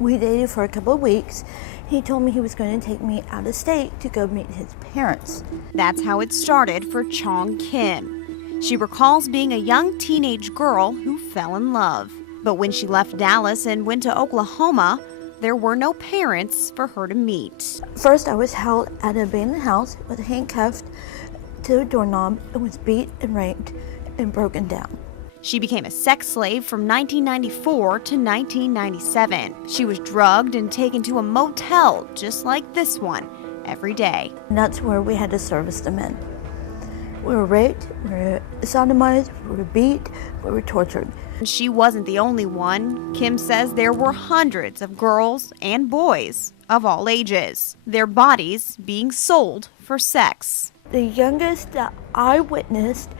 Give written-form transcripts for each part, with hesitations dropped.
We dated for a couple of weeks. He told me he was going to take me out of state to go meet his parents. That's how it started for Chong Kim. She recalls being a young teenage girl who fell in love. But when she left Dallas and went to Oklahoma, there were no parents for her to meet. First, I was held at an abandoned house, was handcuffed to a doorknob, and was beat and raped and broken down. She became a sex slave from 1994 to 1997. She was drugged and taken to a motel just like this one every day. And that's where we had to service the men. We were raped, we were sodomized, we were beat, we were tortured. She wasn't the only one. Kim says there were hundreds of girls and boys of all ages, their bodies being sold for sex. The youngest that I witnessed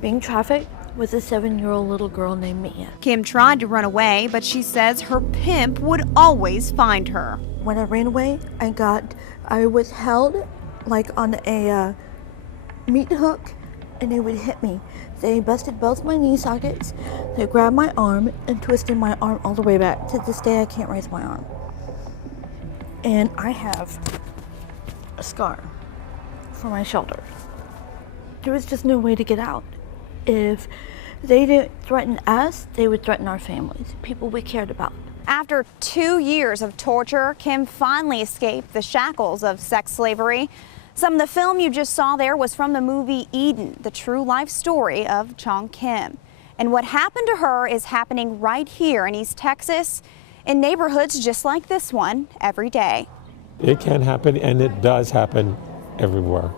being trafficked was a 7-year-old little girl named Mia. Kim tried to run away, but she says her pimp would always find her. When I ran away, I was held like on a meat hook, and they would hit me. They busted both my knee sockets, they grabbed my arm and twisted my arm all the way back. To this day, I can't raise my arm. And I have a scar for my shoulder. There was just no way to get out. If they didn't threaten us, they would threaten our families, people we cared about. After 2 years of torture, Kim finally escaped the shackles of sex slavery. Some of the film you just saw there was from the movie Eden, the true life story of Chong Kim. And what happened to her is happening right here in East Texas, in neighborhoods just like this one, every day. It can happen, and it does happen everywhere.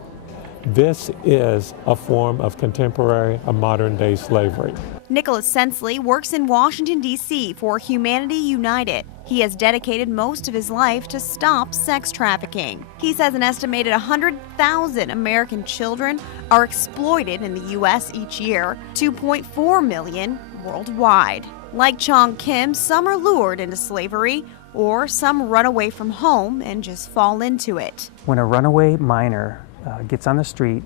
This is a form of contemporary, a modern-day slavery. Nicholas Sensley works in Washington, D.C. for Humanity United. He has dedicated most of his life to stop sex trafficking. He says an estimated 100,000 American children are exploited in the U.S. each year, 2.4 million worldwide. Like Chong Kim, some are lured into slavery, or some run away from home and just fall into it. When a runaway minor gets on the street,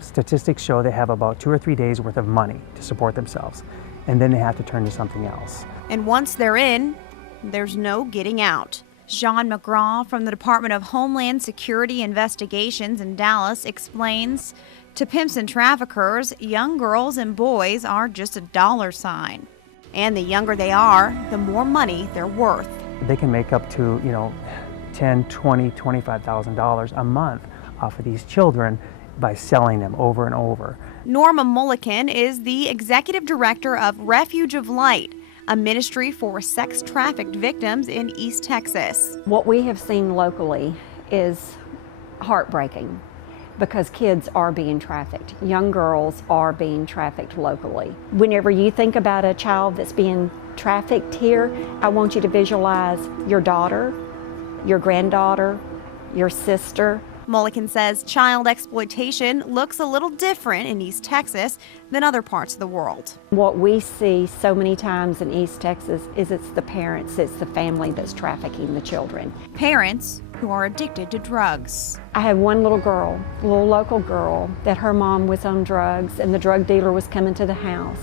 statistics show they have about 2 or 3 days worth of money to support themselves, and then they have to turn to something else. And once they're in, there's no getting out. Sean McGraw from the Department of Homeland Security Investigations in Dallas explains, to pimps and traffickers, young girls and boys are just a dollar sign. And the younger they are, the more money they're worth. They can make up to, $10,000, $20,000, $25,000 a month off of these children by selling them over and over. Norma Mulliken is the executive director of Refuge of Light, a ministry for sex trafficked victims in East Texas. What we have seen locally is heartbreaking because kids are being trafficked. Young girls are being trafficked locally. Whenever you think about a child that's being trafficked here, I want you to visualize your daughter, your granddaughter, your sister. Mulliken says child exploitation looks a little different in East Texas than other parts of the world. What we see so many times in East Texas is it's the parents, it's the family that's trafficking the children. Parents who are addicted to drugs. I had one little girl, a little local girl, that her mom was on drugs and the drug dealer was coming to the house.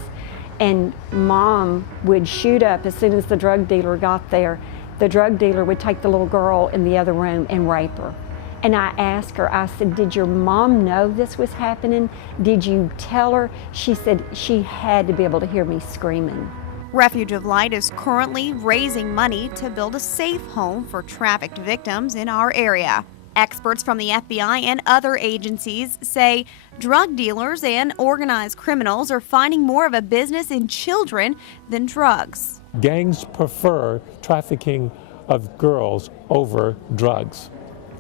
And mom would shoot up as soon as the drug dealer got there. The drug dealer would take the little girl in the other room and rape her. And I asked her, I said, did your mom know this was happening? Did you tell her? She said she had to be able to hear me screaming. Refuge of Light is currently raising money to build a safe home for trafficked victims in our area. Experts from the FBI and other agencies say drug dealers and organized criminals are finding more of a business in children than drugs. Gangs prefer trafficking of girls over drugs.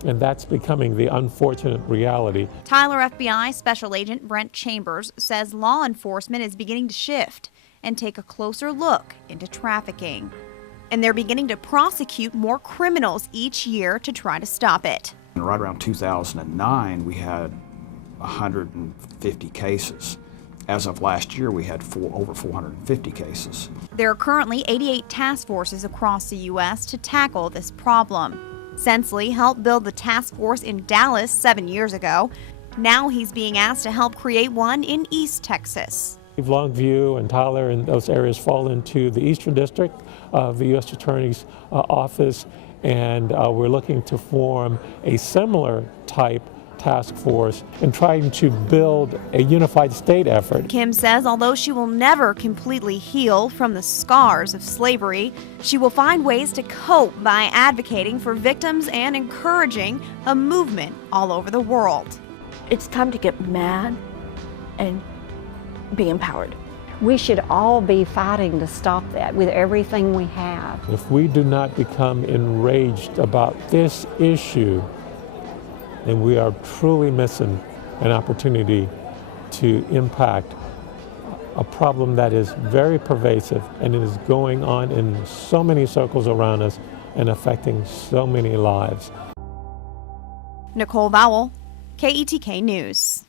And that's becoming the unfortunate reality. Tyler FBI Special Agent Brent Chambers says law enforcement is beginning to shift and take a closer look into trafficking. And they're beginning to prosecute more criminals each year to try to stop it. Right around 2009, we had 150 cases. As of last year, we had over 450 cases. There are currently 88 task forces across the U.S. to tackle this problem. Sensley helped build the task force in Dallas 7 years ago. Now he's being asked to help create one in East Texas. Longview and Tyler and those areas fall into the Eastern District of the U.S. Attorney's Office, and we're looking to form a similar type task force and trying to build a unified state effort. Kim says although she will never completely heal from the scars of slavery, she will find ways to cope by advocating for victims and encouraging a movement all over the world. It's time to get mad and be empowered. We should all be fighting to stop that with everything we have. If we do not become enraged about this issue, then we are truly missing an opportunity to impact a problem that is very pervasive and it is going on in so many circles around us and affecting so many lives. Nicole Vowell, KETK News.